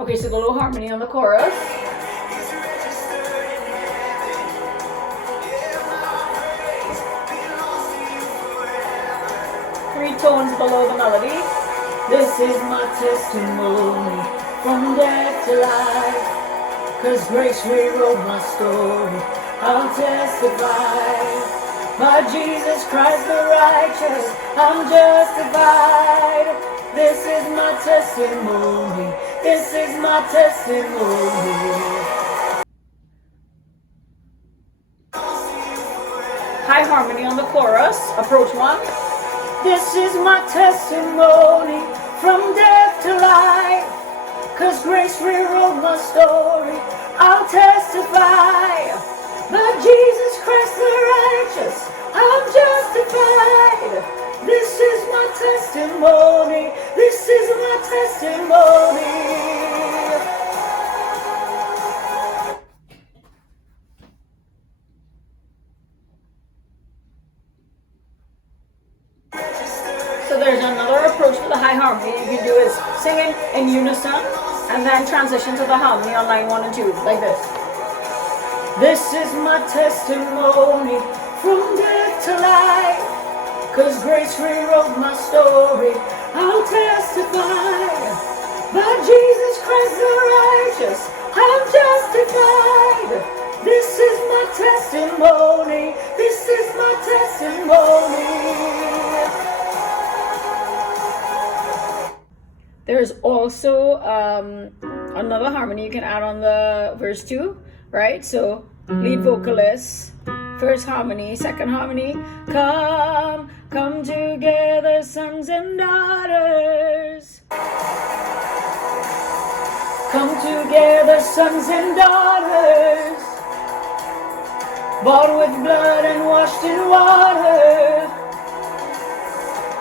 Okay, so the low harmony on the chorus. Three tones below the melody. This is my testimony from death to life. 'Cause grace rewrote my story. I'll testify. My Jesus Christ the righteous, I'm justified. This is my testimony. This is my testimony. High harmony on the chorus. Approach one. This is my testimony from death to life. 'Cause grace rewrote my story. I'll testify. My Jesus Christ the righteous, I'm justified. This is my testimony. This is my testimony. So there's another approach to the high harmony you can do is singing in unison and then transition to the harmony on line 1 and 2, like this. This is my testimony from death to life. 'Cause grace rewrote my story. I'll testify. By Jesus Christ the righteous, I'm justified. This is my testimony. This is my testimony. There's also another harmony you can add on the verse 2, right? So lead vocalist, first harmony, second harmony. Come together, sons and daughters. Come together, sons and daughters. Bought with blood and washed in water.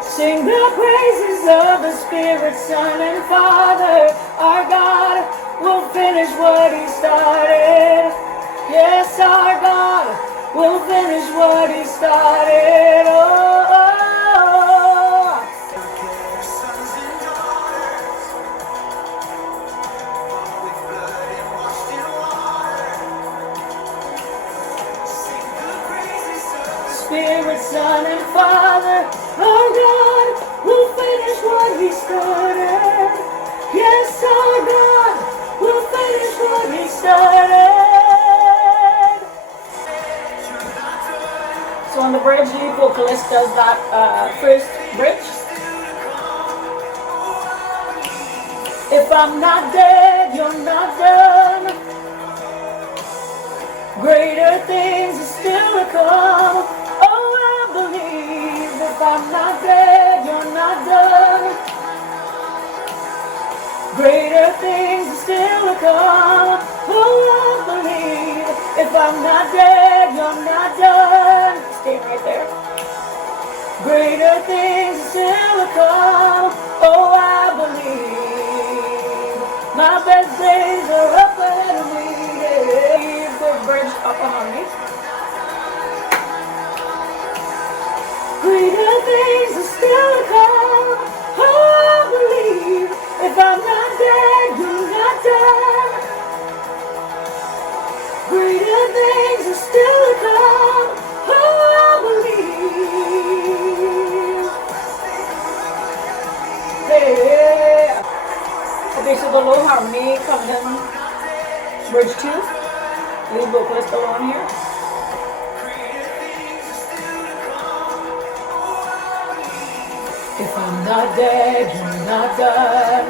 Sing the praises of the Spirit, Son, and Father. Our God will finish what He started. Yes, our God will finish what He started. Oh, oh, oh. Sons and daughters, with blood and washed in water. Sing the praises of the Spirit, Son, and Father. Our God will finish what He started. Yes, our God will finish what He started. So on the bridge, the vocalist does that first bridge. If I'm not dead, you're not done. Greater things are still to come. Oh, I believe. If I'm not dead, you're not done. Greater things are still to come. Oh, I believe. If I'm not dead, you're not done. Stay right there. Greater things are still to come. Oh, I believe. My best days are up ahead of me. Good bridge up on me. Greater things are still to come. Oh, I believe. If I'm not dead, you're not done. Greater things are still to come. Oh, I believe. Hey. Okay, so the low harmony comes in bridge 2. Lead vocalist alone here. If I'm not dead, you're not done.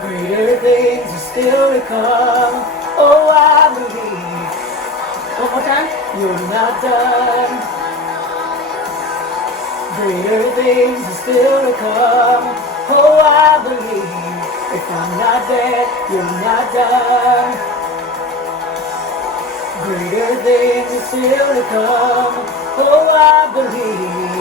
Greater things are still to come. Oh, I believe. One more time. You're not done. Greater things are still to come. Oh, I believe. If I'm not dead, you're not done. Greater things are still to come. Oh, I believe.